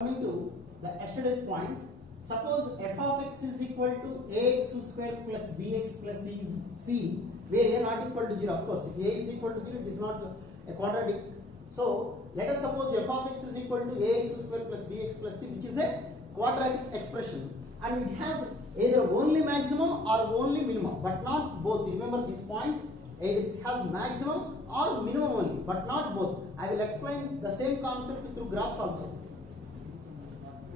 Coming to the yesterday's point, suppose f of x is equal to ax square plus bx plus c, where a not equal to 0. Of course, if a is equal to 0, it is not a quadratic. So let us suppose f of x is equal to ax square plus bx plus c, which is a quadratic expression, and it has either only maximum or only minimum, but not both. Remember this point, either it has maximum or minimum only, but not both. I will explain the same concept through graphs also.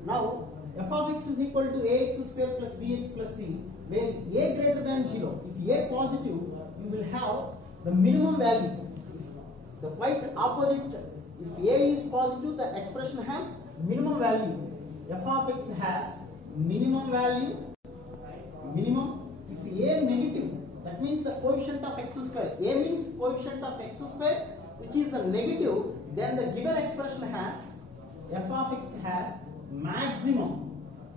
Now, f of x is equal to ax square plus bx plus c, where a greater than 0. If a positive, you will have the minimum value. The quite opposite, if a is positive, the expression has minimum value. F of x has minimum value, minimum. If a negative, that means the coefficient of x square. A means coefficient of x square, which is a negative, then the given expression has f of x has maximum.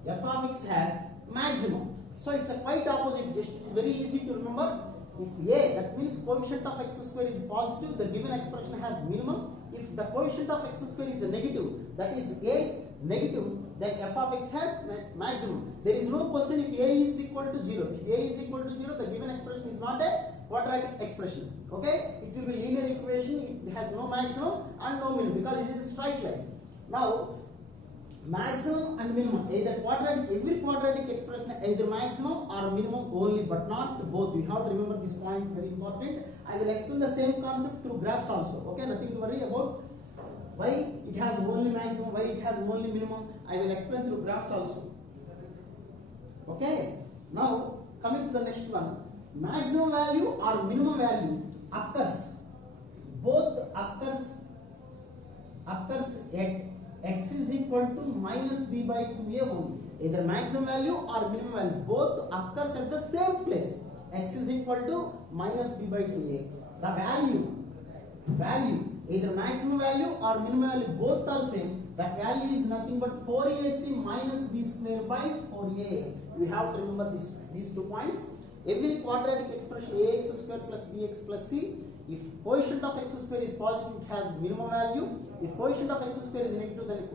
F of x has maximum. So it's a quite opposite. Just it's very easy to remember. If a, that means coefficient of x square is positive, the given expression has minimum. If the coefficient of x square is a negative, that is a negative, then f of x has maximum. There is no question if a is equal to 0. If a is equal to 0, the given expression is not a quadratic expression. Okay? It will be linear equation. It has no maximum and no minimum because it is a straight line. Now, maximum and minimum, either quadratic, every quadratic expression either maximum or minimum only, but not both. You have to remember this point, very important. I will explain the same concept through graphs also. Okay, nothing to worry about. Why it has only maximum, why it has only minimum, I will explain through graphs also. Okay, now coming to the next one, maximum value or minimum value occurs, both occurs at x is equal to minus b by 2a only. Either maximum value or minimum value, both occurs at the same place. X is equal to minus b by 2a. The value, either maximum value or minimum value, both are same. That value is nothing but 4ac minus b square by 4a. You have to remember these 2 points. Every quadratic expression ax square plus bx plus c, if coefficient of x square is positive, it has minimum value. If coefficient of x square is negative, then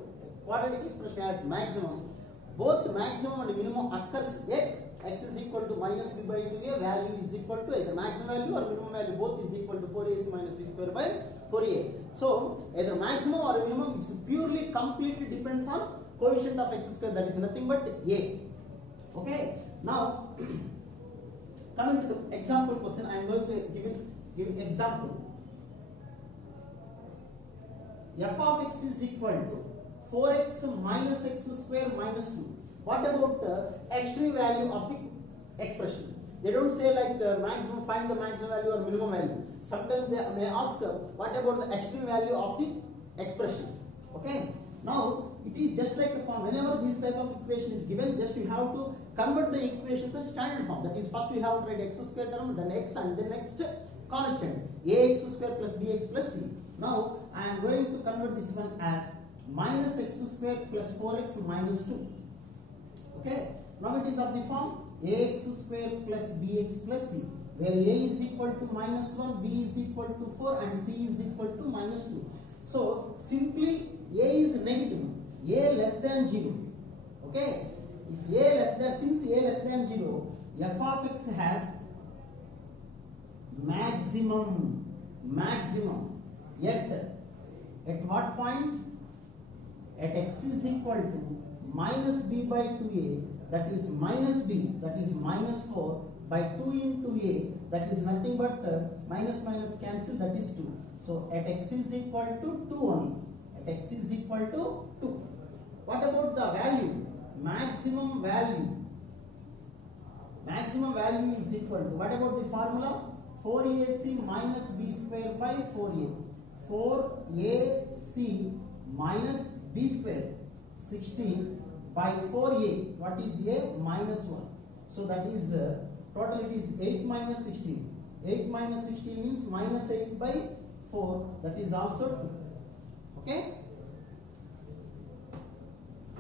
quadratic expression has maximum. Both maximum and minimum occurs at x is equal to minus b by 2a, value is equal to either maximum value or minimum value, both is equal to 4ac minus b square by 4a. So, either maximum or minimum, it's purely completely depends on coefficient of x square, that is nothing but a. Okay, now coming to the example question, I am going to give an example. F of x is equal to 4x minus x square minus 2. What about the extreme value of the expression? They don't say like maximum, find the maximum value or minimum value. Sometimes they may ask what about the extreme value of the expression. Okay. Now it is just like the form. Whenever this type of equation is given, just you have to convert the equation to standard form. That is, first you have to write x square term, then x, and then next constant ax square plus bx plus c. Now I am going to convert this one as minus x square plus 4x minus 2. Okay. Now it is of the form ax square plus bx plus c, where a is equal to minus 1, b is equal to 4, and c is equal to minus 2. So simply a is negative, a less than 0. Okay. If a less than, since a less than 0, f of x has maximum. Yet at what point? At x is equal to minus b by 2a, that is minus b, that is minus 4 by 2 into a, that is nothing but minus minus cancel, that is 2. So at x is equal to 2 only. At x is equal to 2. What about the value? Maximum value. Maximum value is equal to, what about the formula? 4ac minus b square by 4a. 4ac minus b square 16 by 4a. What is a? Minus 1. So that is total, it is 8 minus 16. 8 minus 16 means minus 8 by 4, that is also 2. Okay?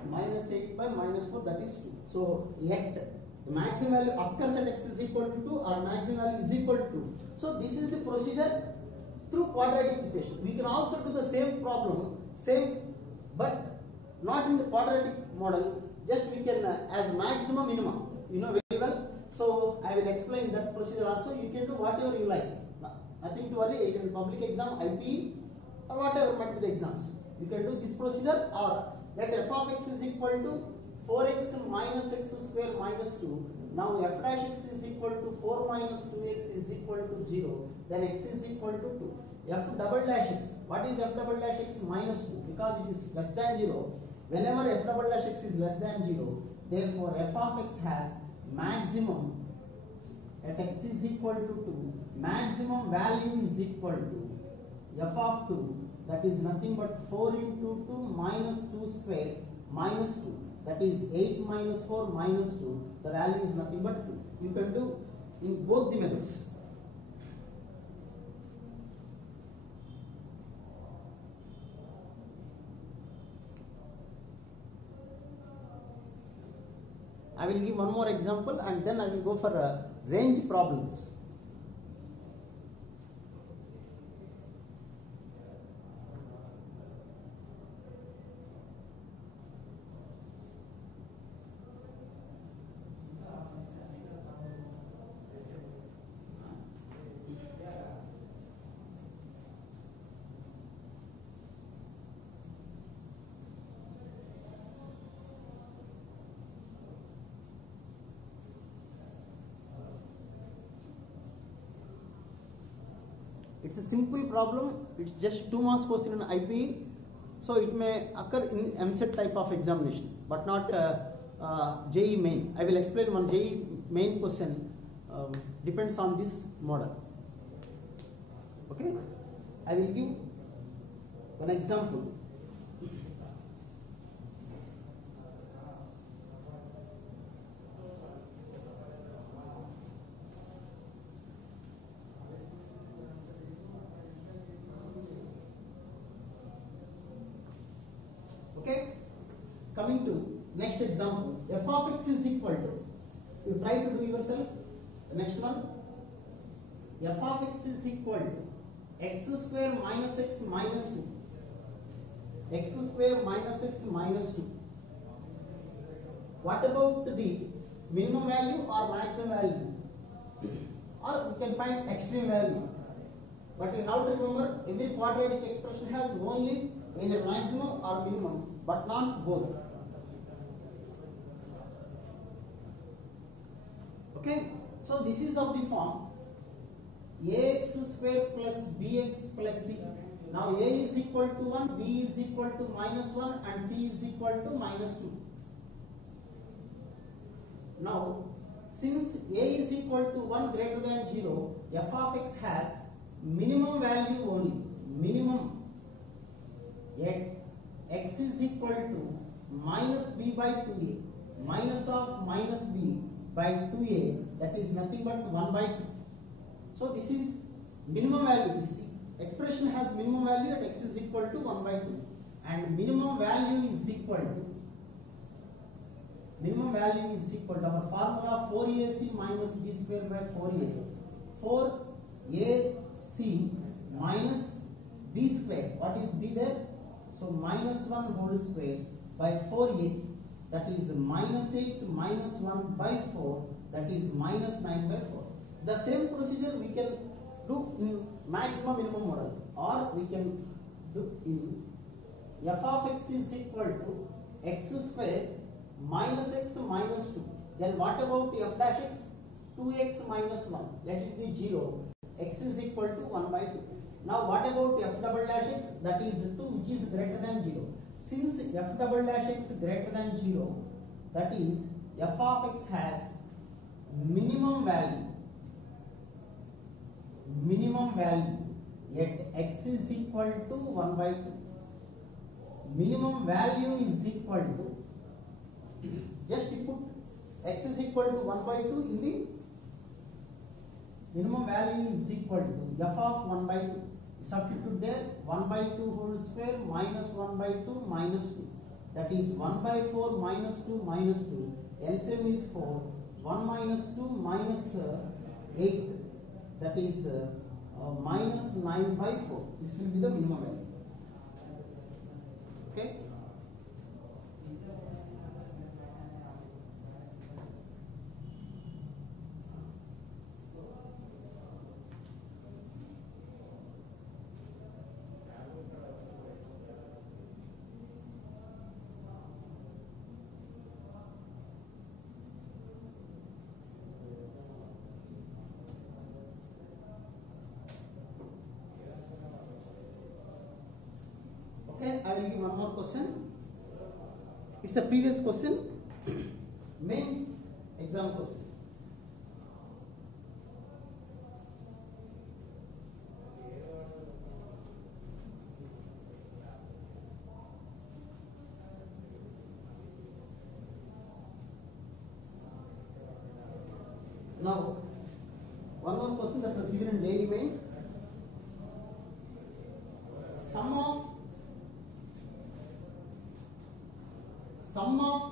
Minus 8 by minus 4, that is 2. So yet the maximum value occurs at x is equal to 2 or maximum value is equal to 2. So this is the procedure through quadratic equation. We can also do the same problem, but not in the quadratic model, just we can as maximum minimum, you know very well. So I will explain that procedure also. You can do whatever you like, nothing to worry. Either in public exam, IP, or whatever might be the exams, you can do this procedure. Or let f of x is equal to 4x minus x square minus 2. Now f dash x is equal to 4 minus 2x is equal to 0. Then x is equal to 2. F double dash x. What is f double dash x? Minus 2, because it is less than 0. Whenever f double dash x is less than 0, therefore f of x has maximum at x is equal to 2. Maximum value is equal to f of 2, that is nothing but 4 into 2 minus 2 square minus 2. That is 8 minus 4 minus 2. The value is nothing but 2. You can do in both the methods. I will give one more example and then I will go for range problems. It's a simple problem. It's just 2 marks question in IPE, so it may occur in MCET type of examination, but not JEE main. I will explain one JEE main question. Depends on this model. Okay, I will give one example. Okay, coming to next example, f of x is equal to, you try to do yourself. The next one, f of x is equal to x square minus x minus 2. X square minus x minus 2. What about the minimum value or maximum value? Or we can find extreme value. But you have to remember, every quadratic expression has only either maximum or minimum, but not both. Okay, so this is of the form ax square plus bx plus c. Now a is equal to 1, b is equal to minus 1 and c is equal to minus 2. Now since a is equal to 1 greater than 0, f of x has minimum value only, minimum, yet x is equal to minus b by 2a, minus of minus b by 2a, that is nothing but 1 by 2. So this is minimum value. This expression has minimum value at x is equal to 1 by 2, and minimum value is equal to our formula 4ac minus b square by 4a. 4ac minus b square. What is b there? So minus 1 whole square by 4a, that is minus 8 minus 1 by 4, that is minus 9 by 4. The same procedure we can do in maximum minimum model, or we can do in f of x is equal to x square minus x minus 2. Then what about f dash x? 2x minus 1. Let it be 0. X is equal to 1 by 2. Now what about f double dash x? That is 2, which is greater than 0. Since f double dash x greater than 0, that is f of x has minimum value, yet x is equal to 1 by 2. Minimum value is equal to, just put x is equal to 1 by 2 in the minimum value is equal to f of 1 by 2. Substitute there, 1 by 2 whole square minus 1 by 2 minus 2. That is 1 by 4 minus 2 minus 2. LCM is 4. 1 minus 2 minus 8. That is minus 9 by 4. This will be the minimum value. Okay. I will give one more question. It's a previous question, mains exam question. Now, one more question that was given in daily main. Sum of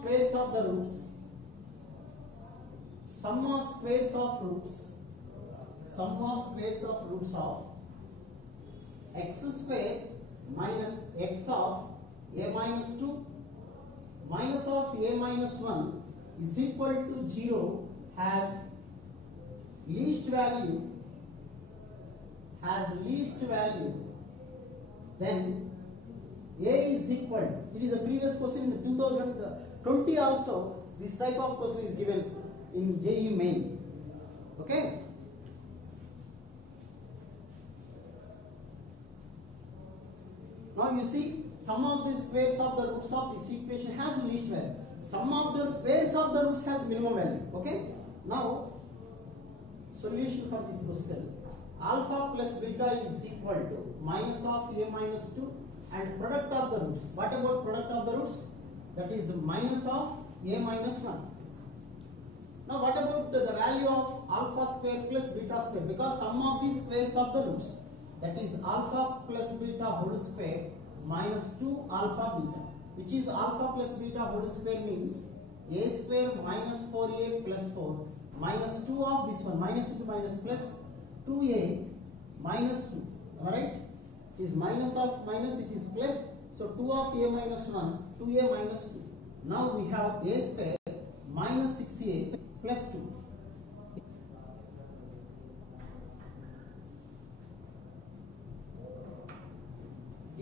squares of the roots. Sum of squares of roots. Sum of squares of roots of x square minus x of a minus 2 minus of a minus 1 is equal to 0 has least value, then a is equal to, it is a previous question in the 2020 also. This type of question is given in JEE main. Okay. Now you see, sum of the squares of the roots of this equation has least value. Sum of the squares of the roots has minimum value. Okay. Now solution for this question: alpha plus beta is equal to minus of a minus 2 and product of the roots. What about product of the roots? That is minus of a minus 1. Now what about the value of alpha square plus beta square? Because sum of the squares of the roots, that is alpha plus beta whole square minus 2 alpha beta, which is alpha plus beta whole square means a square minus 4a plus 4 minus 2 of this one, minus into minus plus 2a minus 2. Alright? It is minus of minus, it is plus. So 2 of a minus 1, 2a minus 2. Now we have a square minus 6a plus 2.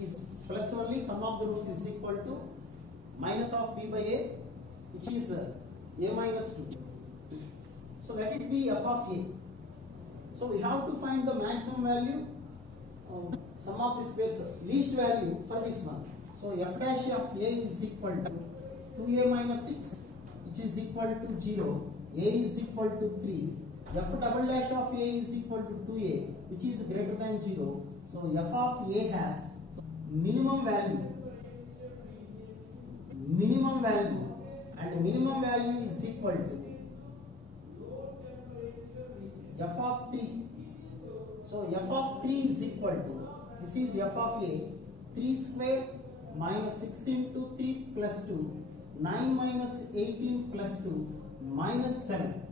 Is plus only, sum of the roots is equal to minus of b by a, which is a minus 2. So let it be f of a. So we have to find the maximum value, sum of the squares, least value for this one. So f dash of a is equal to 2a minus 6, which is equal to 0. A is equal to 3. F double dash of a is equal to 2a, which is greater than 0. So f of a has minimum value, and minimum value is equal to f of 3. So f of 3 is equal to, this is f of a, 3 square minus 6 into 3 plus 2, 9 minus 18 plus 2 minus 7.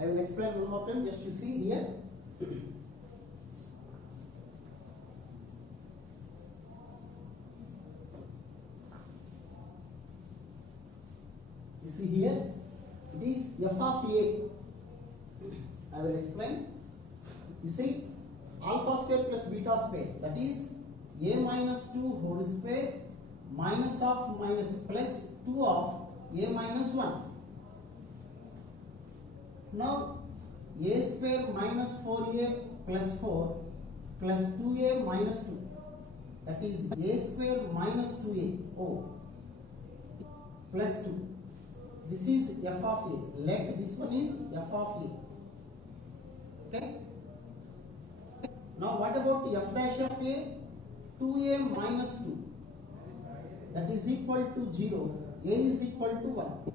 I will explain one more time, just you see here. You see here, it is f of a. I will explain. You see, alpha square plus beta square, that is a minus 2 whole square minus of minus plus 2 of a minus 1. Now a square minus 4a plus 4 plus 2a minus 2, that is a square minus 2a plus 2. This is f of a. Let this one is f of a. Okay. Now what about f dash of a? 2a minus 2, that is equal to 0. A is equal to 1.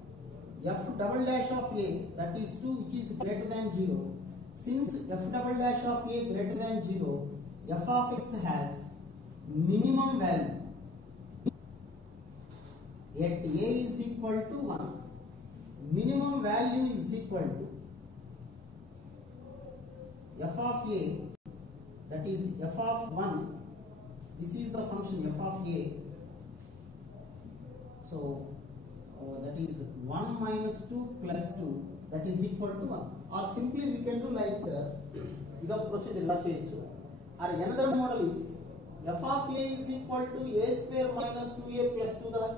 F double dash of a, that is 2, which is greater than 0. Since f double dash of a greater than 0, f of x has minimum value at a is equal to 1. Minimum value is equal to f of a, that is f of 1. This is the function f of a. So that is 1 minus 2 plus 2 that is equal to 1, or simply we can do like the procedure la cheyochu. Or another model is f of a is equal to a square minus 2a plus 2 kada,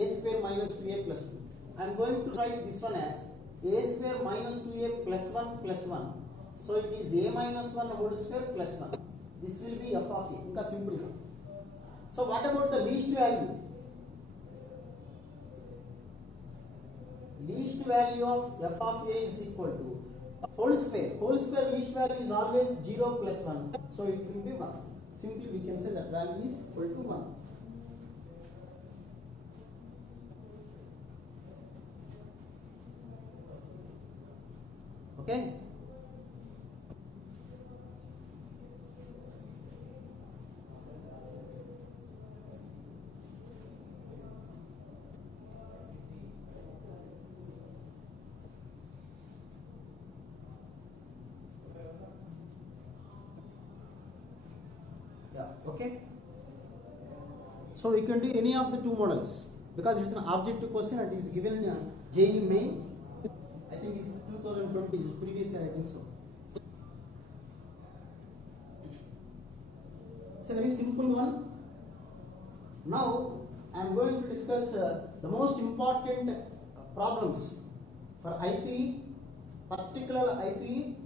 a square minus 2a plus 2. I am going to write this one as a square minus 2a plus 1 plus 1. So it is a minus 1 whole square plus 1. This will be f of a. Inka simple. So what about the least value? Least value of f of a is equal to whole square. Whole square least value is always 0 plus 1. So it will be 1. Simply we can say that value is equal to 1. Okay. Okay, so we can do any of the two models because it's an objective question and it is given in JEE Main. I think it's 2020, previous year I think so. It's a very simple one. Now I am going to discuss the most important problems for IPE, particular IPE.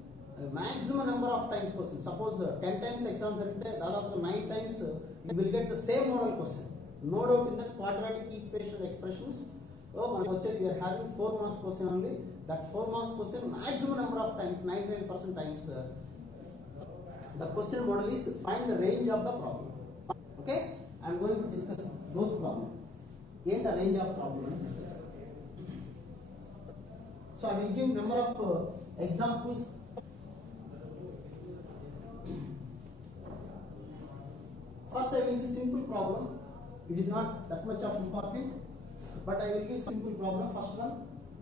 Maximum number of times question. Suppose 10 times exam jarigite dadaapu 9 times you will get the same model question. No doubt in that quadratic equation expressions. So manaku vachedi we are having 4 marks question only. That 4 marks question maximum number of times 99% times the question model is find the range of the problem. Okay, I am going to discuss those problems. What the range of problem and discuss. So I will give number of examples. First I will give simple problem. It is not that much of important, but I will give simple problem. First one,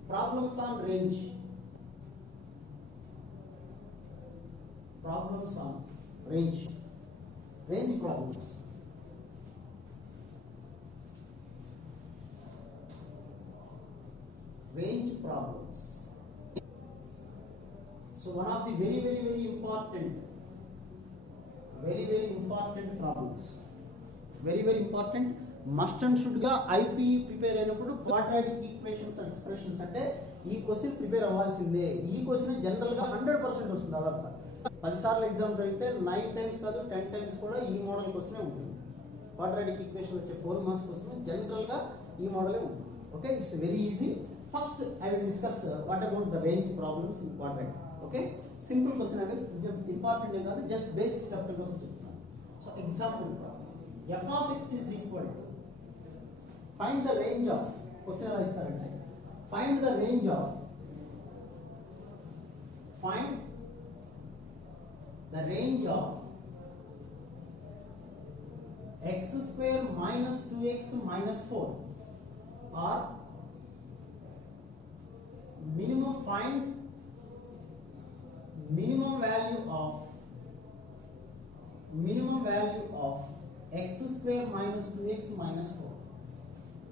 problems on range. Problems on range. Range problems. Range problems. So one of the very important problems, very important, must and should ga IPE prepare అయినప్పుడు quadratic equations and expressions అంటే ఈ question prepare అవ్వాల్సిందే. ఈ question general గా 100% వస్తుంది. దాదాపు 10 సార్లు exams జరిగితే 9 టైమ్స్ కాదు 10 టైమ్స్ కూడా ఈ మోడల్ క్వశ్చనే ఉంటుంది. quadratic equation వచ్చే 4 మార్క్స్ క్వశ్చన్ జనరల్ గా ఈ మోడలే ఉంటుంది. Okay, it's very easy. First I will discuss what about the range problems in quadratic. Okay, simple question అవి ఇంపార్టెంట్ ఏం కాదు, జస్ట్ బేసిక్ చాప్టర్ కోసం చెప్తున్నాను. So example problem, f of x is equal to find the range of, question ఎలా ఇస్తారంటే find the range of x square minus 2x minus 4 or find minimum value of x square minus 2x minus 4.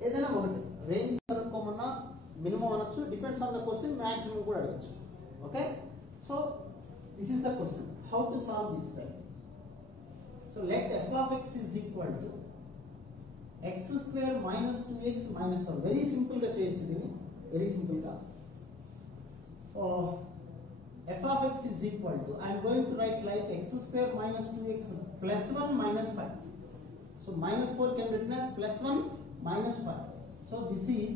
ఏదైనా ఒకటి range కనుక్కోమన్నా minimum అనొచ్చు, depends on the question, maximum కూడా అడగచ్చు. Okay, so this is the question. How to solve this type? So let f of x is equal to x square minus 2x minus 4. Very simple గా చేయొచ్చు దీన్ని, very simple గా. f of x is equal to, I am going to write like x square minus 2x plus 1 minus 5. So minus 4 can be written as plus 1 minus 5. So this is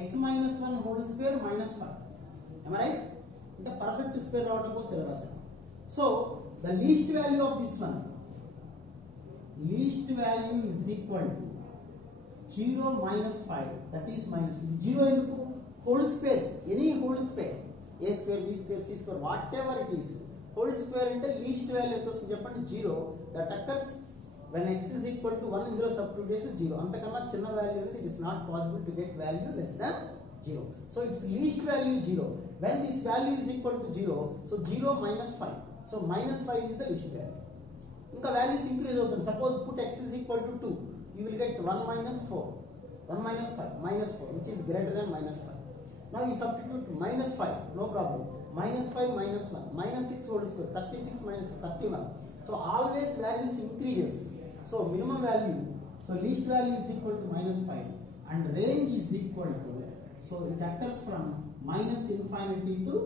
x minus 1 whole square minus 5. Am I right? The perfect square రావడం కోసం ఇలా రాశాను. So the least value of this one, least value is equal to 0 minus 5, that is minus 5. 0 ఎందుకు? whole square, any whole square, a square, b square, c square, whatever it is, whole square అంటే least value ఎంత వస్తుంది చెప్పండి? 0. that occurs when x is equal to 1, ఇందులో substitute చేసి 0. అంతకన్నా చిన్న value ఉంది, it is not possible to get value less than 0. so its least value 0. when this value is equal to 0, so 0 minus 5, so minus 5 is the least value. ఇంకా values increase అవుతుంది. Suppose put x is equal to 2, you will get 1 minus 4. 1 minus 5, minus 4, which is greater than minus 5. Now you substitute minus 5, no problem. Minus 5 minus 1, minus 6 whole square, 36 minus 31. So always values increases. So minimum value, so least value is equal to minus 5 and range is equal to, so it occurs from minus infinity to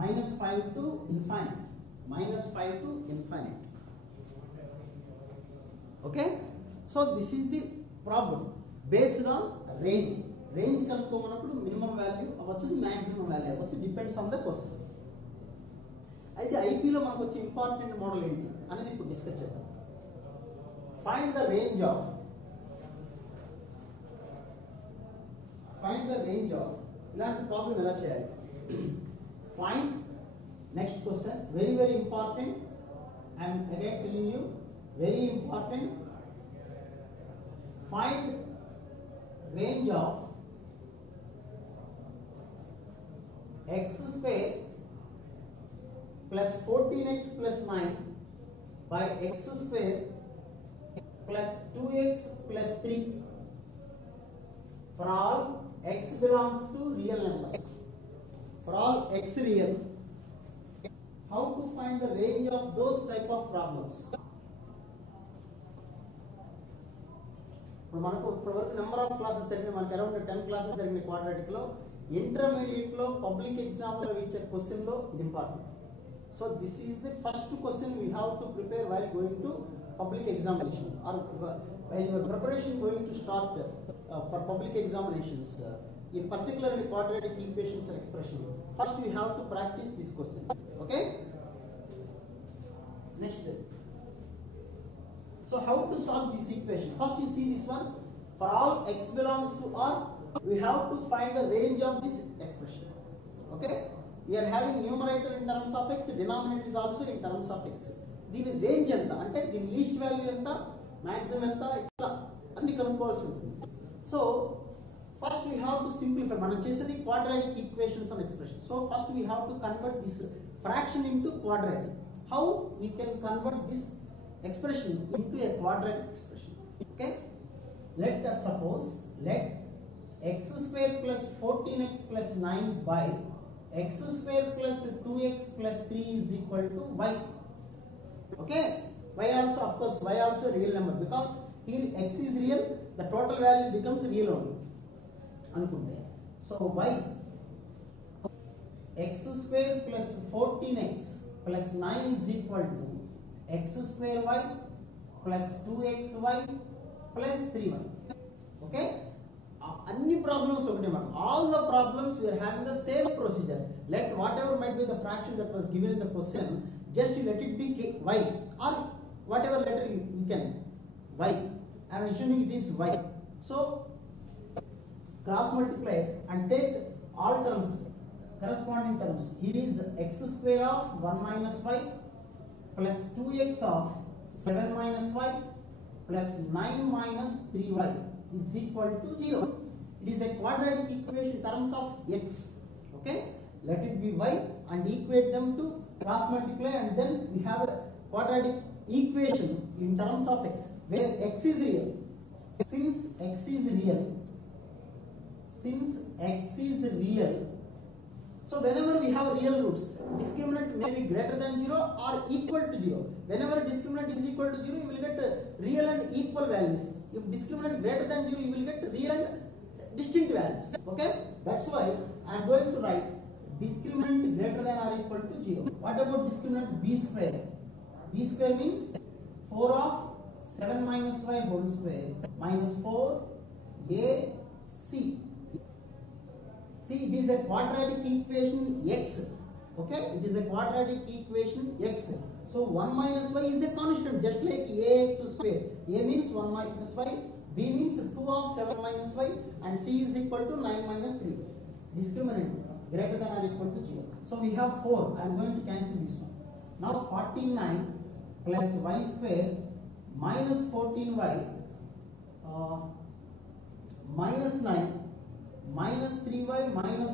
minus 5 to infinite. Minus 5 to infinite. Okay? So this is the problem based on range. Range కనుక్కోమన్నప్పుడు minimum value అవ్వచ్చు, maximum value అవ్వచ్చు, depends on the question. అయితే ఐపీలో మనకు వచ్చే important model ఏంటి అనేది ఇప్పుడు discuss చేద్దాం. Find the range of ఇలాంటి ప్రాబ్లం ఎలా చేయాలి? Find next question, very very important. I'm again telling you, very important. Find range of x square plus 14x plus 9 by x square plus 2x plus 3 for all x belongs to real numbers. For all x real, how to find the range of those type of problems? ఇప్పుడు మనకు ఇప్పటివరకు number of classes జరిగినాయి, మనకు around 10 classes జరిగినాయి quadratic లో. Intermediate లో public exam లో ఇచ్చే క్వశ్చన్ లో ఇది important. So this is the first question we have to prepare while going to public examination or while your preparation going to start for public examinations in particular in quadratic equations and expressions. First we have to practice this question. Okay, next, so how to solve this equation? First you see this one, for all x belongs to R, we have to find the range of this expression. Okay, we are having numerator in terms of x, denominator is also in terms of x. దీని range ఎంత అంటే దీని least value ఎంత, maximum ఎంత, ఇట్లా అన్ని కనుక్కోవాల్సి ఉంటుంది. So first we have to simplify. మనం చేసేది quadratic equations and expressions. So first we have to convert this fraction into quadratic. How we can convert this expression into a quadratic expression? Okay, let us suppose, let x square plus 14x plus 9 by x square plus 2x plus 3 is equal to y. Okay, y also, of course y also real number, because here x is real, the total value becomes real only అనుకుంటే. So y x square plus 14x plus 9 is equal to x square y plus 2xy plus 3y. Okay, అన్ని problems ఒకటే మనం, all the problems we are having the same procedure. Let whatever might be the fraction that was given in the question, just you let it be y or whatever letter you can, y. I am assuming it is y. So cross multiply and take all terms, corresponding terms. Here is x square of 1 minus y plus 2x of 7 minus y plus 9 minus 3y is equal to 0. It is a quadratic equation in terms of x. Okay, let it be y and equate them to cross multiply, and then we have a quadratic equation in terms of x where x is real. Since x is real, so whenever we have real roots, discriminant may be greater than 0 or equal to 0. Whenever discriminant is equal to 0, you will get real and equal values. If discriminant greater than 0, you will get real and distinct values. Okay, that's why I am going to write discriminant greater than or equal to 0. What about discriminant b square? B square means 4 of 7 minus y whole square minus 4ac. See, it is a quadratic equation x. Okay, it is a quadratic equation x. So 1 minus y is a constant, just like ax square. A means 1 minus y, b means 2 of 7 minus y, and c is equal to 9 minus 3. Discriminant greater than or equal to 0. So we have 4. I am going to cancel this one. Now 49 plus y square minus 14y minus 9 minus 3y minus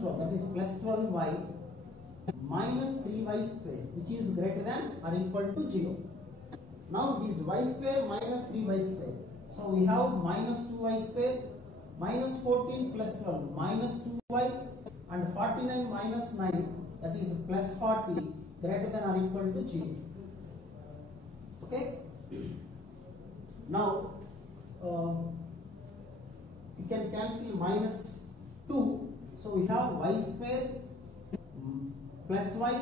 12, that is plus 12y minus 3y square, which is greater than or equal to 0. Now it is y square minus 3y square. So we have minus 2y square minus 14 plus 12 minus 2y and 49 minus 9 that is plus 40 greater than or equal to 0. Okay. Now we can cancel minus 2, so we have y square plus y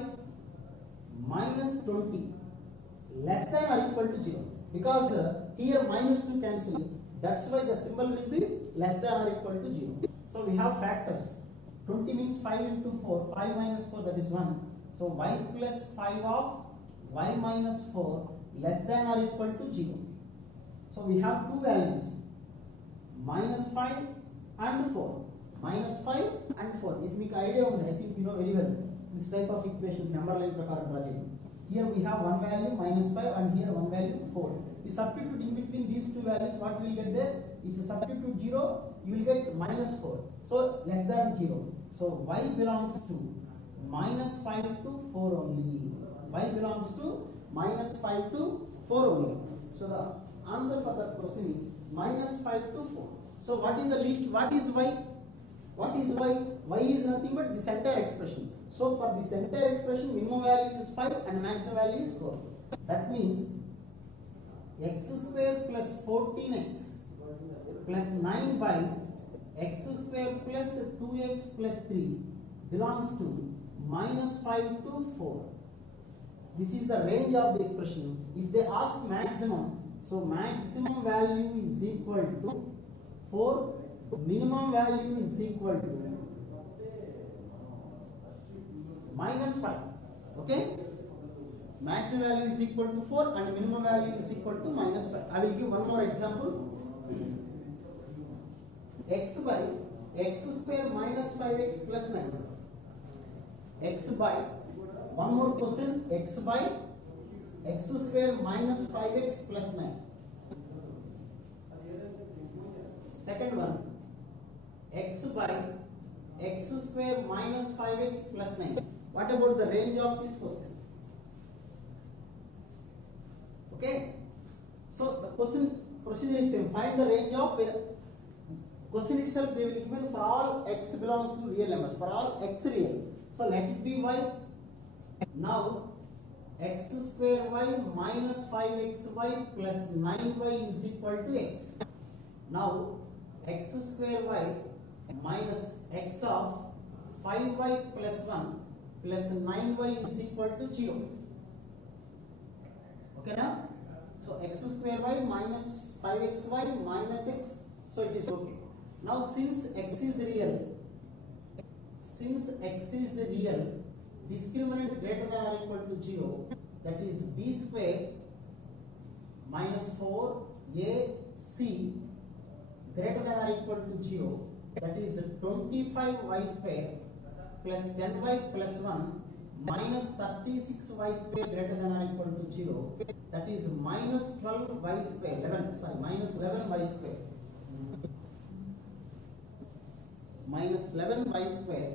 minus 20 less than or equal to 0, because here minus 2 cancel, that's why the symbol will be less than or equal to 0. So we have factors. 20 means 5 into 4, 5 minus 4, that is 1. So y plus 5 of y minus 4 less than or equal to 0. So we have two values, minus 5 and 4. Minus 5 and 4. If you make idea of it, I think you know very well this type of equations, number line prakaram project. Here we have one value minus 5 and here one value 4. You substitute in between these two values, what you will get there? If you substitute 0, you will get minus 4. So less than 0. So y belongs to minus 5 to 4 only. Y belongs to minus 5 to 4 only. So the answer for that question is minus 5 to 4. So what is the least? What is y? What is y? Y is nothing but the center expression. So for the center expression, minimum value is 5 and maximum value is 4. That means x square plus 14x plus 9 by x square plus 2x plus 3 belongs to minus 5 to 4. This is the range of the expression. If they ask maximum, so maximum value is equal to 4, minimum value is equal to minus 5. Okay? Maximum value is equal to 4 and minimum value is equal to minus 5. I will give one more example. X by x square minus 5x plus 9. X by, one more question, x by x square minus 5x plus 9. Second one, x by x square minus 5x plus 9. What about the range of this question? Okay. So the question procedure is same. Find the range of question itself. They will given for all x belongs to real numbers. For all x real. So let it be y. Now x square y minus 5xy plus 9y is equal to x. Now x square y minus x of 5y plus 1 plus 9y is equal to 0. Okay now? So x square y minus 5xy minus x. So it is okay. Now since x is real, discriminant greater than or equal to 0, that is b square minus 4ac greater than or equal to 0, that is 25y square plus 10y plus 1 minus 36y square greater than or equal to 0, that is minus 12y square, minus 11y square. Minus 11y square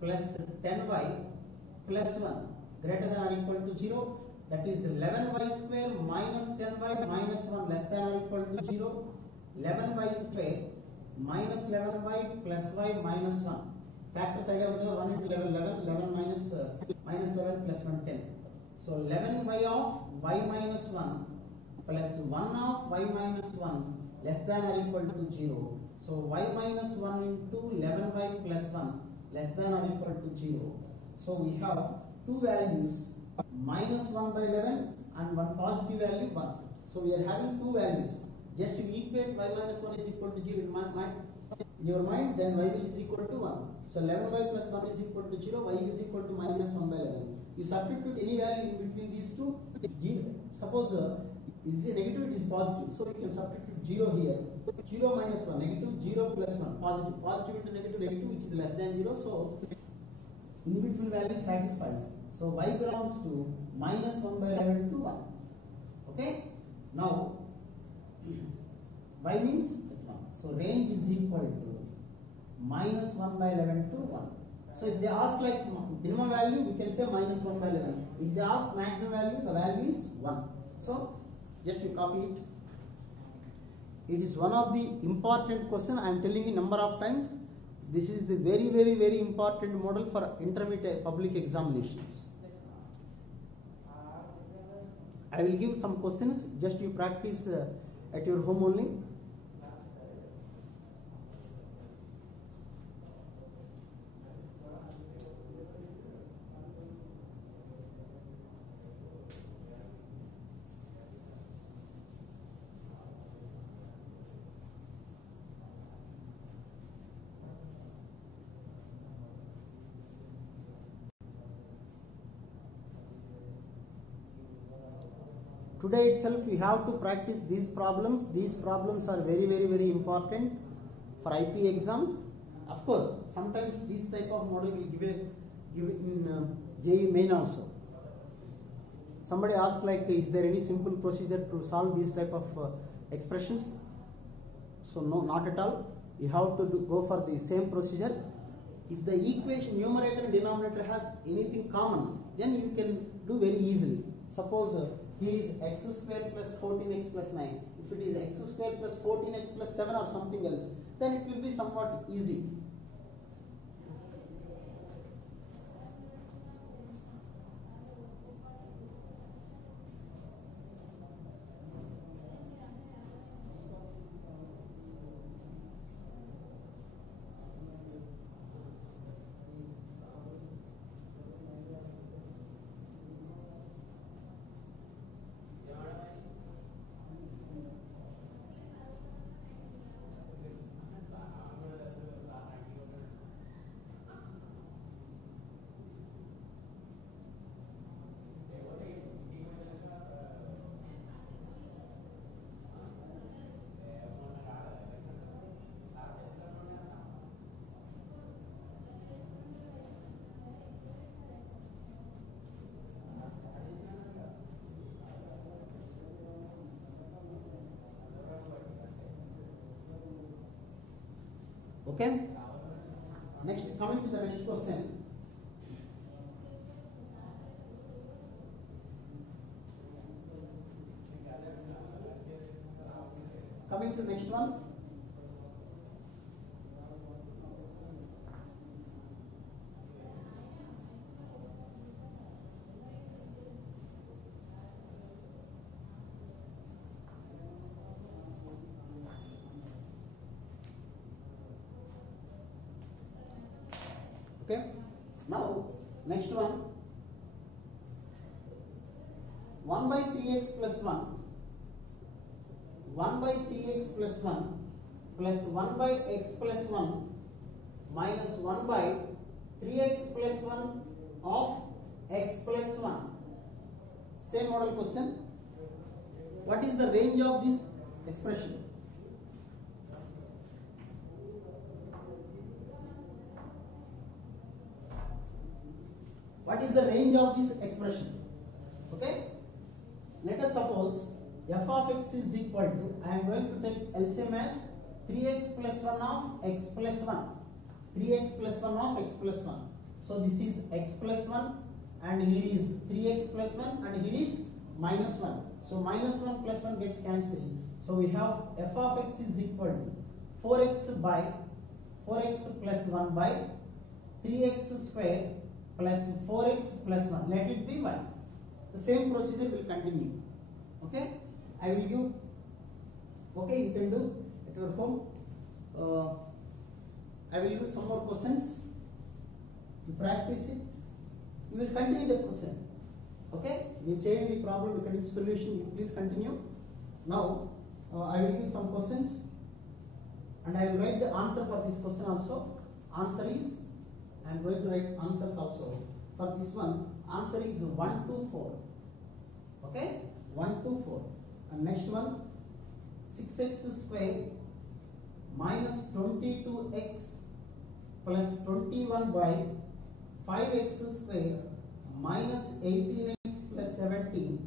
plus 10y plus 1 greater than or equal to 0, that is 11y square minus 10y minus 1 less than or equal to 0, 11y square minus 11y plus y minus 1. Factors idea of 1 into 11, 11 minus 11 plus 1, 10. So 11y of y minus 1 plus 1 of y minus 1 less than or equal to 0. So y minus 1 into 11y plus 1 less than or equal to 0. So we have two values, minus 1 by 11 and one positive value 1. So we are having two values. Just to equate y minus 1 is equal to 0 in your mind, then y is equal to 1. So 11y plus 1 is equal to 0, y is equal to minus 1 by 11. You substitute any value in between these two. Suppose is a negative, it is positive. So you can substitute 0 here. 0 minus 1, negative, 0 plus 1, positive. Positive into negative, negative, which is less than 0. So in between value satisfies. So y belongs to minus 1 by 11 to 1. Okay. Now y means 1. So range is equal to minus 1 by 11 to 1. So if they ask like minimum value, we can say minus 1 by 11. If they ask maximum value, the value is 1. So just you copy it. It is one of the important question. I am telling you number of times. This is the very important model for intermediate public examinations. I will give some questions. Just you practice at your home only. Today itself we have to practice these problems. These problems are very important for IP exams. Of course, sometimes this type of model will give in JEE main also. Somebody asked like, is there any simple procedure to solve these type of expressions? So no, not at all. You have to go for the same procedure. If the equation numerator and denominator has anything common, then you can do very easily. Suppose here is x square plus 14x plus 9. If it is x square plus 14x plus 7 or something else, then it will be somewhat easy. Okay. Next, coming to the next question. Coming to next one. Okay. Now, next one. 1 by 3x plus 1. 1 by 3x plus 1 plus 1 by x plus 1 minus 1 by 3x plus 1 of x plus 1. Same model question. What is the range of this expression? What is the range of this expression? Okay. Let us suppose f of x is equal to, I am going to take LCM as 3x plus 1 of x plus 1. 3x plus 1 of x plus 1. So this is x plus 1 and here is 3x plus 1 and here is minus 1. So minus 1 plus 1 gets cancelled. So we have f of x is equal to 4x by 4x plus 1 by 3x square plus 4x plus 1. Let it be 1. The same procedure will continue. Okay. I will give. Okay, you can do at your home. I will give some more questions. You practice it. You will continue the question. Okay. You change the problem, you can give solution. You please continue. Now, I will give some questions, and I will write the answer for this question also. Answer is, I am going to write answers also. For this one, answer is 1 to 4. Okay, 1 to 4. And next one, 6x square minus 22x plus 21 by 5x square minus 18x plus 17.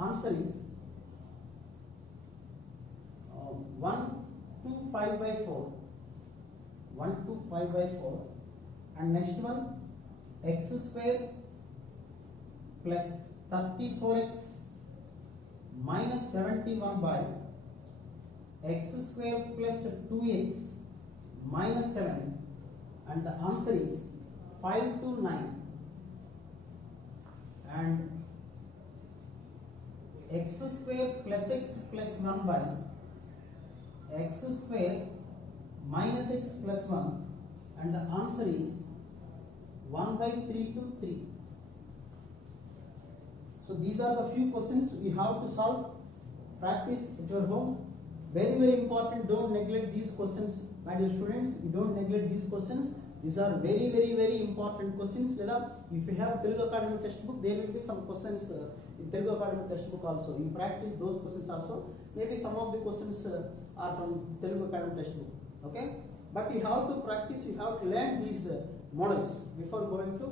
Answer is 1 to 5 by 4. 1 to 5 by 4. And next one, x square plus 34x minus 71 by x square plus 2x minus 7, and the answer is 5 to 9, and x square plus x plus 1 by x square minus x plus 1, and the answer is 1 by 3 to 3. So these are the few questions we have to solve. Practice at your home. Very, very important. Don't neglect these questions, my dear students. You don't neglect these questions. These are very, very, very important questions. If you have Telugu Academy textbook, there will be some questions in Telugu Academy textbook also. You practice those questions also. Maybe some of the questions are from Telugu Academy textbook. Okay, but you have to practice. You have to learn these models before going to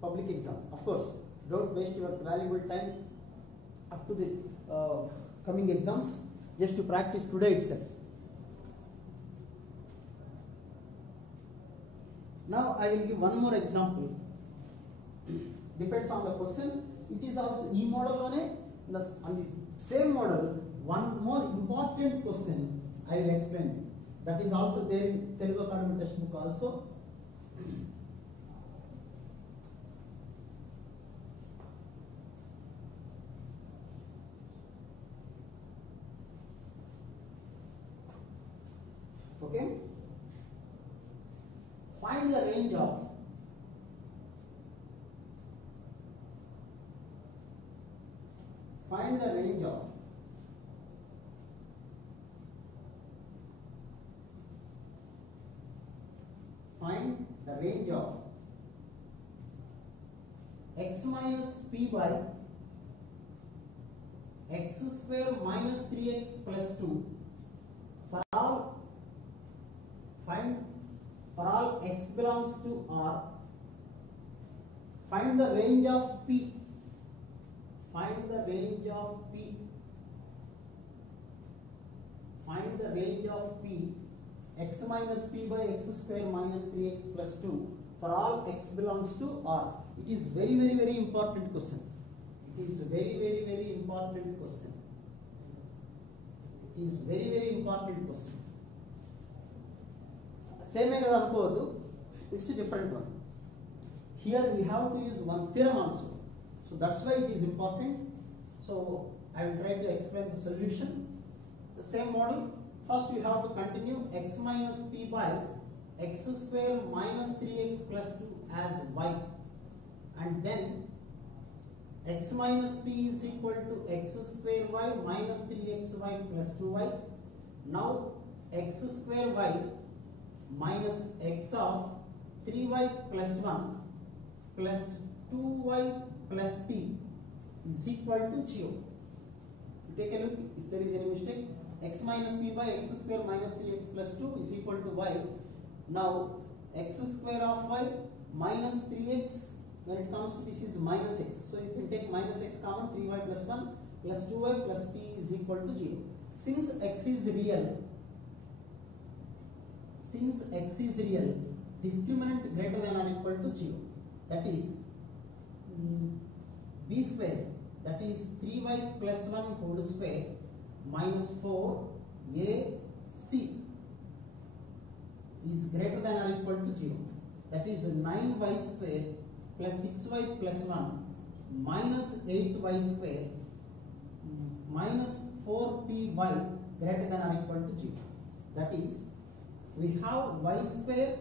public exam. Of course, don't waste your valuable time up to the coming exams just to practice today itself. Now I will give one more example. Depends on the question. It is also e model on the same model. One more important question I will explain. That is also there in Telugu Academy textbook also. Okay. Find the range of find the range of x minus p by x square minus 3x plus 2 for all x belongs to R. Find the range of P. Find the range of P. Find the range of P. X minus P by x square minus 3x plus 2 for all x belongs to R. It is very, very, very important question. It is very, very, very important question. It is very, very important question. Same as Ankodu, it's a different one. Here we have to use one theorem also. So that's why it is important. So I will try to explain the solution. The same model. First we have to continue x minus p by x square minus 3x plus 2 as y. And then x minus p is equal to x square y minus 3xy plus 2y. Now x square y minus x of 3y plus 1 plus 2y plus p is equal to 0. You take a look if there is any mistake. X minus p by x square minus 3x plus 2 is equal to y. Now x square of y minus 3x, when it comes to this is minus x. So you can take minus x common, 3y plus 1 plus 2y plus p is equal to 0. Since x is real, discriminant greater than or equal to 0. That is b square, that is 3y plus 1 whole square minus 4ac is greater than or equal to 0. That is 9y square plus 6y plus 1 minus 8y square minus 4py greater than or equal to 0. That is, we have y square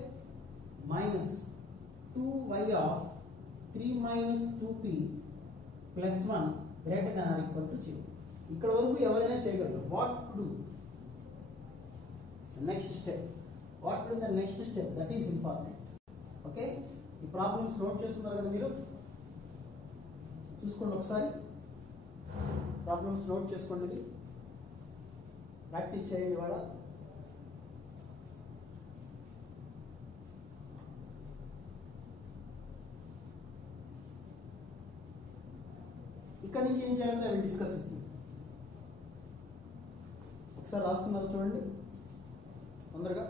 minus 2y of 3 minus 2p plus 1 greater than or equal to 0. ఇక్కడ వరకు ఎవరైనా చేయగలరు. What to do? The next step. What to do in the next step? That is important. Okay? ఈ problems note చేసుకున్నారు కదా మీరు? చూసుకోండి ఒకసారి. ప్రాబ్లమ్స్ నోట్ చేసుకోండి. ప్రాక్టీస్ చేయండి వాళ్ళ. ఇక్కడ నుంచి ఏం చేయాలంటే I will discuss with you. ఒకసారి రాసుకున్నారు చూడండి తొందరగా.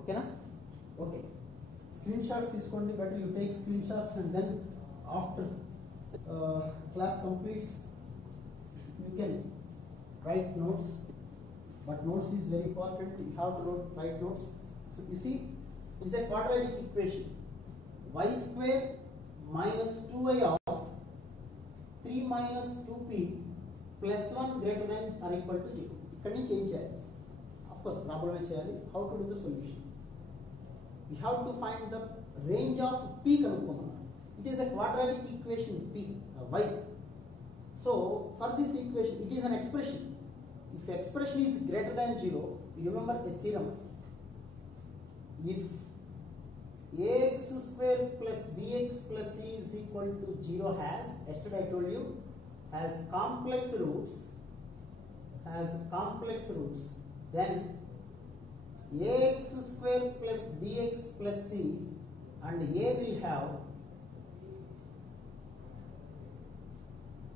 ఓకేనా? ఓకే. screenshots తీసుకోండి, better you take screenshots and then after class completes you can write notes, but notes is very important. You have to write notes. So you see, it is a quadratic equation. Y square minus 2y of 3 minus 2p plus 1 greater than or equal to 0. ikkadi nunchi em cheyali? Of course problem e cheyali. How to do the solution? We have to find the range of p kanukkonnam. It is a quadratic equation p y. So for this equation it is an expression. If expression is greater than 0, you remember a theorem. If ax square plus bx plus c is equal to 0 has, yesterday I told you, has complex roots, then ax square plus bx plus c and a will have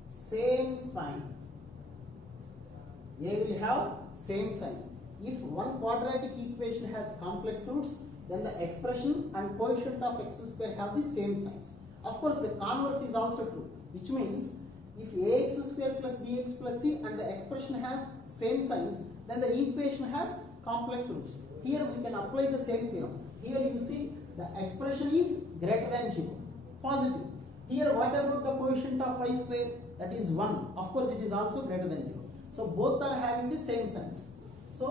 same sign. A will have same sign. If one quadratic equation has complex roots, then the expression and coefficient of x square have the same signs. Of course, the converse is also true, which means if ax square plus bx plus c and the expression has same signs, then the equation has complex roots. Here we can apply the same theorem. Here you see the expression is greater than 0, positive. Here what about the coefficient of y square? That is 1. Of course, it is also greater than 0. So both are having the same signs. So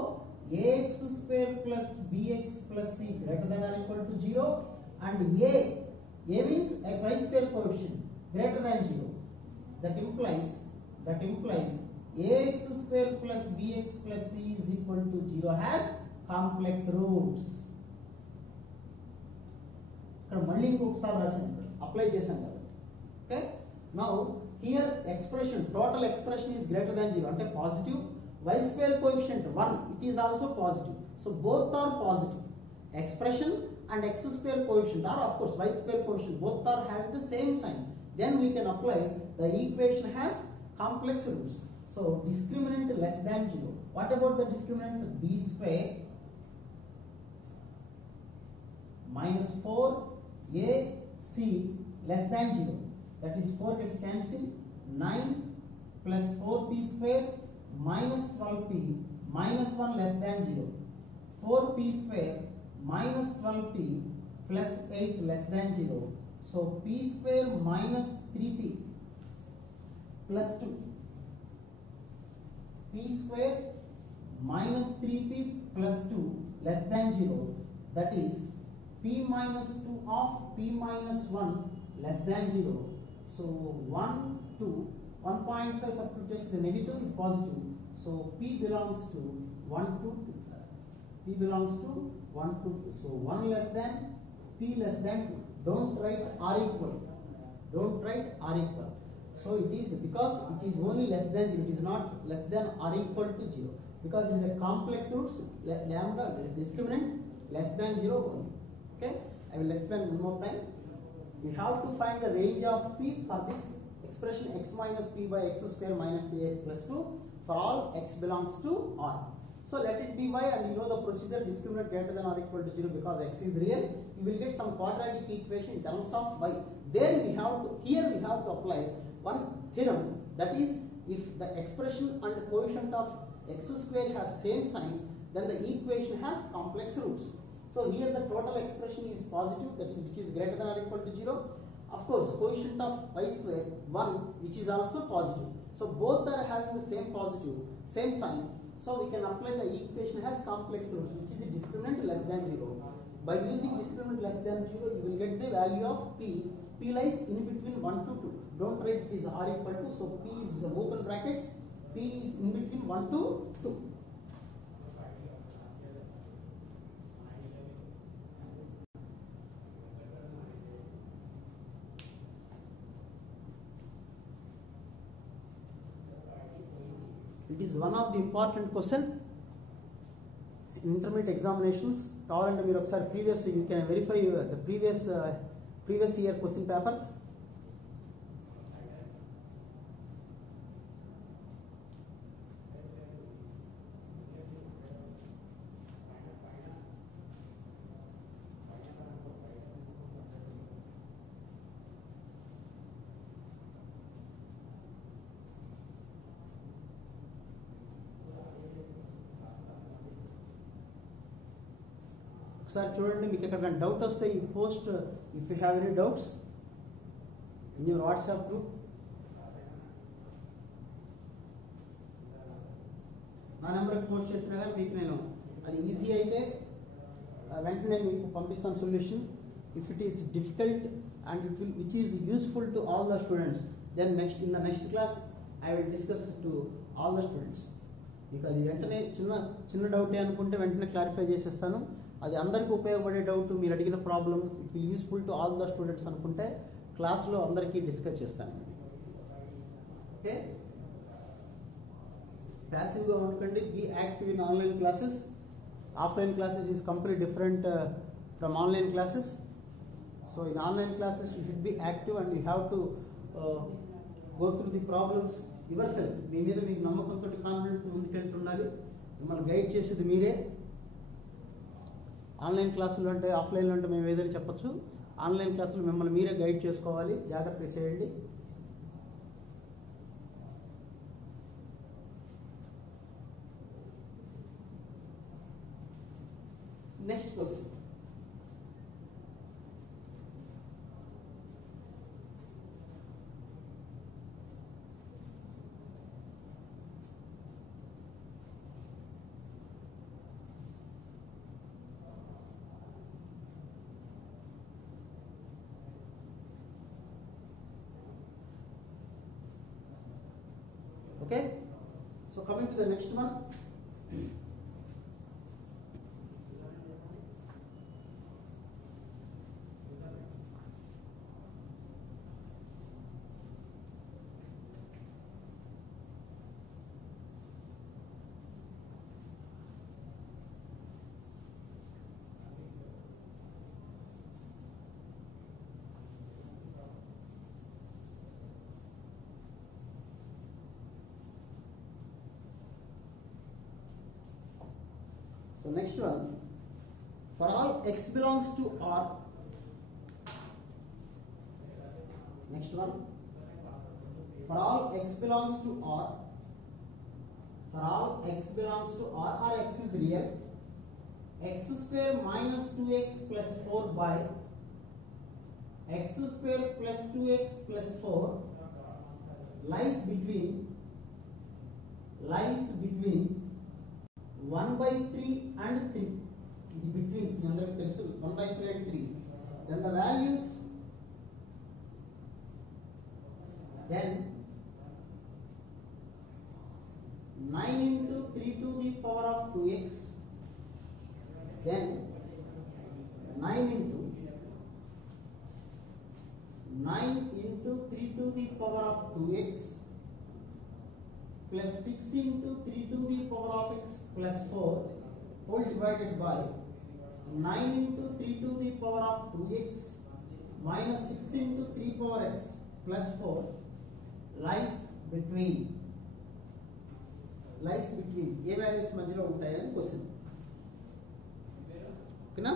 ax square plus bx plus c greater than or equal to 0 and a means a y square coefficient greater than 0. That implies ax square plus bx plus c is equal to 0 has complex roots. ఇక్కడ మళ్ళీ ఇంకొకసారి రాసాను, apply చేశాను కదా. Okay, now here expression, total expression is greater than 0 అంటే positive. Y square coefficient 1, it is also positive. So both are positive. Expression and x square coefficient are, of course, y square coefficient, both are having the same sign. Then we can apply the equation has complex roots. So discriminant less than 0. What about the discriminant? B square minus 4ac less than 0. That is 4 gets cancelled. 9 plus 4p square minus 12p minus 1 less than 0. 4p square minus 12p plus 8 less than 0. So p square minus 3p plus 2. P square minus 3p plus 2 less than 0. That is p minus 2 of p minus 1 less than 0. So 1, 2, 1.5 substitutes the negative is positive. So p belongs to 1 to 2. P belongs to 1 to 2. So 1 less than, p less than 2. Don't write r equal. So it is because it is only less than 0. It is not less than or equal to 0. Because it is a complex roots, lambda discriminant less than 0 only. Okay, I will explain one more time. We have to find the range of p for this expression x minus p by x square minus 3x plus 2 for all x belongs to r. So let it be y, and you know the procedure, discriminant greater than or equal to 0 because x is real. You will get some quadratic equation in terms of y. Then we have to apply one theorem, that is, if the expression and the coefficient of x square has same signs, then the equation has complex roots. So here the total expression is positive, that is, which is greater than or equal to 0. Of course, coefficient of y square 1, which is also positive. So both are having the same positive, same sign. So we can apply the equation has complex roots, which is the discriminant less than 0. By using discriminant less than 0, you will get the value of p. P lies in between 1 to 2. Don't write it is r equal to. So p is the open brackets. P is in between 1 to 2. It is one of the important question in intermediate examinations. కావాలంటే మీరు ఒకసారి previous, you can verify the previous year question papers. ఒకసారి చూడండి, మీకు ఎక్కడ doubt వస్తే ఈ post if you have any doubts in your WhatsApp group. నా నెంబర్కి పోస్ట్ చేసినా కానీ మీకు నేను అది ఈజీ అయితే వెంటనే మీకు పంపిస్తాను solution. If it is difficult and it will which is useful to all the students, then in the next class I will discuss to all the students. మీకు అది వెంటనే చిన్న డౌటే అనుకుంటే వెంటనే క్లారిఫై చేసేస్తాను. అది అందరికీ ఉపయోగపడే డౌట్, మీరు అడిగిన problem it will useful to all the students అనుకుంటే క్లాస్లో అందరికీ డిస్కస్ చేస్తాను. ఓకే, ప్యాసివ్గా ఉండకండి, be active in online classes. Offline classes is complete different from online classes. So in online classes you should be active and you have to go through the problems yourself. మీ మీద మీకు నమ్మకంతో confident ముందుకెళ్తుండాలి. మిమ్మల్ని guide చేసేది మీరే. Online క్లాసులు అంటే ఆఫ్లైన్లో అంటే మేము ఏదైనా చెప్పచ్చు. ఆన్లైన్ క్లాసులు మిమ్మల్ని మీరే గైడ్ చేసుకోవాలి. జాగ్రత్తగా చేయండి. Next question. Okay, so coming to the next one. So next one, for all x belongs to R. Next one, for all x belongs to R. For all x belongs to R or x is real, x square minus 2x plus 4 by x square plus 2x plus 4 lies between 1 by 3 and 3. ఇది between మీ అందరికీ తెలుసు 1 by 3 and 3. Then the values, then 9 into 3 to the power of 2x, then 9 into 3 to the power of 2x plus 6 into 3 to the power of x plus 4 whole divided by 9 into 3 to the power of 2x minus 6 into 3 power x plus 4 lies between ఏ values మధ్యలో ఉంటాయని question. ఓకేనా?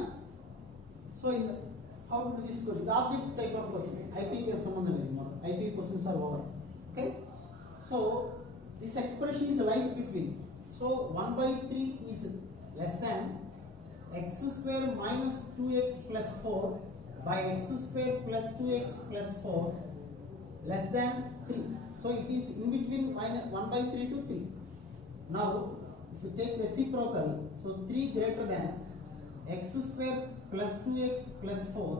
So how to this question, the object type of question. ఐపీకి సంబంధం లేదు, మనం IP questions are over. Okay, so this expression is lies between. So 1 by 3 is less than x square minus 2x plus 4 by x square plus 2x plus 4 less than 3. So it is in between minus 1 by 3 to 3. Now if you take reciprocal, so 3 greater than x square plus 2x plus 4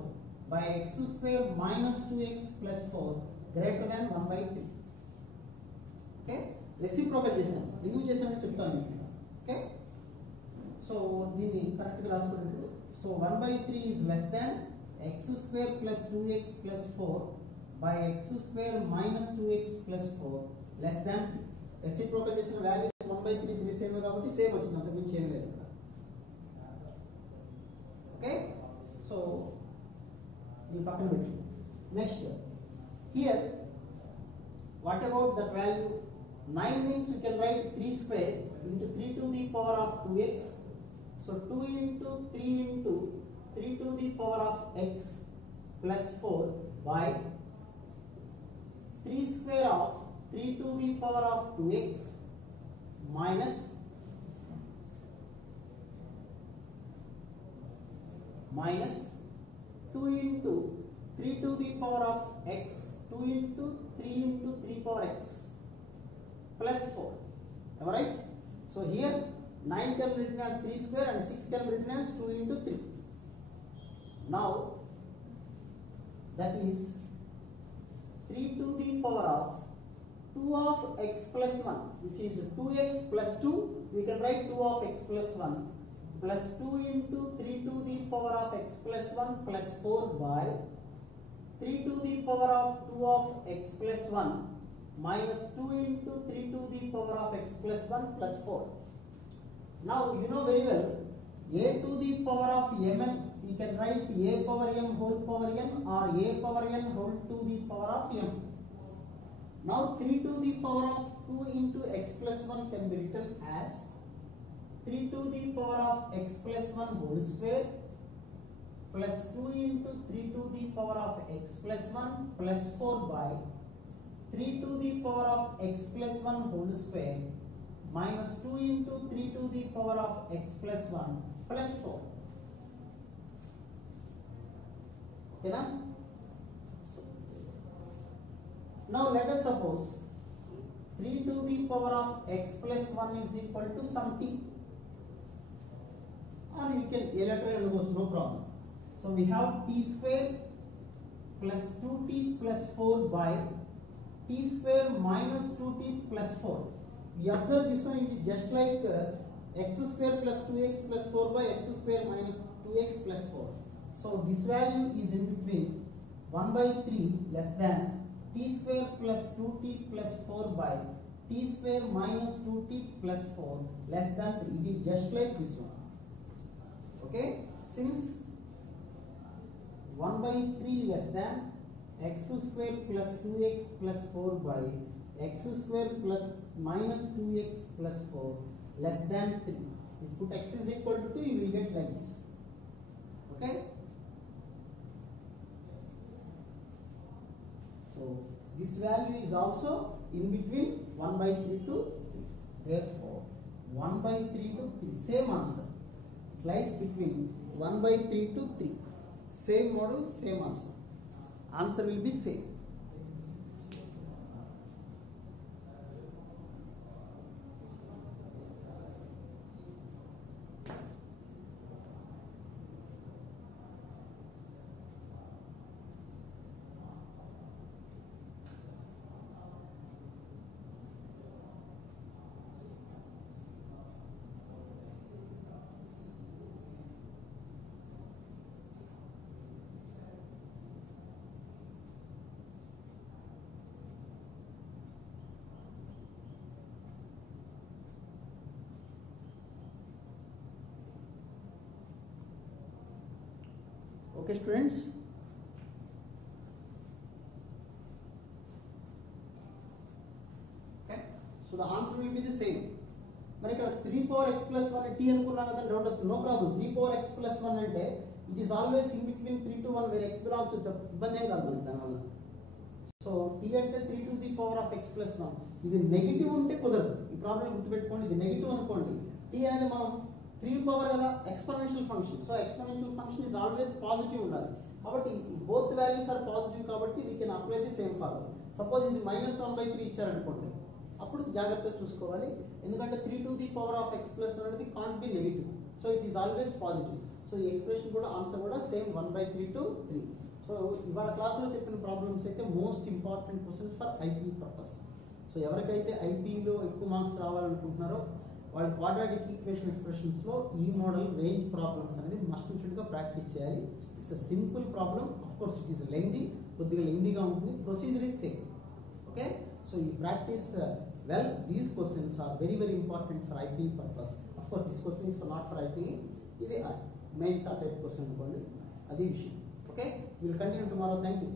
by x square minus 2x plus 4 greater than 1 by 3. Okay, reciprocal చేశాను. ఎందుకు చేశానో చెప్తాను మీకు. Okay, so దీన్ని కరెక్ట్గా రాసుకున్నట్టు. So 1 by 3 is less than x square plus 2x plus 4 by x square minus 2x plus 4 less than 3. Reciprocal చేసిన values 1 by 3 3 same కాబట్టి సేమ్ వచ్చింది, అంతకు మించి ఏం లేదు ఇక్కడ. ఓకే, సో దీన్ని పక్కన పెట్టి next here what about that value 9 means we can write 3 square into 3 to the power of 2x. So 2 into 3 into 3 to the power of x plus 4 by 3 square of 3 to the power of 2x minus minus 2 into 3 to the power of x, 2 into 3 into 3 power x plus 4. Am I right? So here 9 can be written as 3 square and 6 can be written as 2 into 3. Now that is 3 to the power of 2 of x plus 1. This is 2x plus 2. We can write 2 of x plus 1 plus 2 into 3 to the power of x plus 1 plus 4 by 3 to the power of 2 of x plus 1 minus 2 into 3 to the power of x plus 1 plus 4. Now you know very well a to the power of mn, we can write a power m whole power n or a power n whole to the power of m. Now 3 to the power of 2 into x plus 1 can be written as 3 to the power of x plus 1 whole square plus 2 into 3 to the power of x plus 1 plus 4 by 3 to the power of x plus 1 whole square minus 2 into 3 to the power of x plus 1 plus 4. Okay, now? Now let us suppose 3 to the power of x plus 1 is equal to some t, or you can later no problem. So we have t square plus 2t plus 4 by t square minus 2t plus 4. We observe this one, it is just like x square plus 2x plus 4 by x square minus 2x plus 4. So this value is in between 1 by 3 less than t square plus 2t plus 4 by t square minus 2t plus 4 less than 3. It is just like this one. Okay, since 1 by 3 less than x square plus 2x plus 4 by x square plus minus 2x plus 4 less than 3. If you put x is equal to 2, you will get like this. Okay. So this value is also in between 1 by 3 to 3. Therefore 1 by 3 to 3, same answer. It lies between 1 by 3 to 3. Same model, same answer. Answer will be same. Okay, students. Okay, so the answer will be the same. మరి ఇక్కడ 3 power x plus 1 t అనుకున్నా కదా, doubt వస్తుంది. No problem. 3 power x plus 1 అంటే it is always in between 3 to 1 where x belongs to, ఇబ్బంది ఏం కాదు మనకి దానివల్ల. సో t అంటే 3 to the power of x plus 1. ఇది నెగిటివ్ ఉంటే కుదరదు. ఈ ప్రాబ్లం గుర్తుపెట్టుకోండి, ఇది నెగిటివ్ అనుకోండి. t అనేది మనం 3 పవర్ కదా, exponential function. So exponential function is always positive ఉండాలి. కాబట్టి బోత్ వాల్యూస్ ఆర్ పాజిటివ్ కాబట్టి we can apply the same formula. Suppose ఇది -1/3 ఇచ్చారనుకోండి, అప్పుడు జాగ్రత్తగా చూసుకోవాలి. ఎందుకంటే 3 to the power of x plus 1 అనేది can't be negative. So it is always positive. So ఈ ఎక్స్ప్రెషన్ కూడా ఆన్సర్ కూడా సేమ్ 1/3 to 3. సో ఇవాళ క్లాస్లో చెప్పిన ప్రాబ్లమ్స్ అయితే most important questions for IP purpose. So ఎవరికైతే ఐపీలో ఎక్కువ మార్క్స్ రావాలనుకుంటున్నారో వాళ్ళు క్వాడ్రాటిక్ ఈక్వేషన్ ఎక్స్ప్రెషన్స్లో ఈ మోడల్ రేంజ్ ప్రాబ్లమ్స్ అనేది మస్ట్ గా ప్రాక్టీస్ చేయాలి. It's a simple problem. Of course it is lengthy, కొద్దిగా లెంగ్దీగా ఉంటుంది. Procedure is same. Okay, so ఈ practice well. These questions are very very important for IP purpose. Of course this question is for not for IP. ఇది mains ఆ type question అనుకోండి, అది విషయం. Okay, will continue tomorrow. Thank you.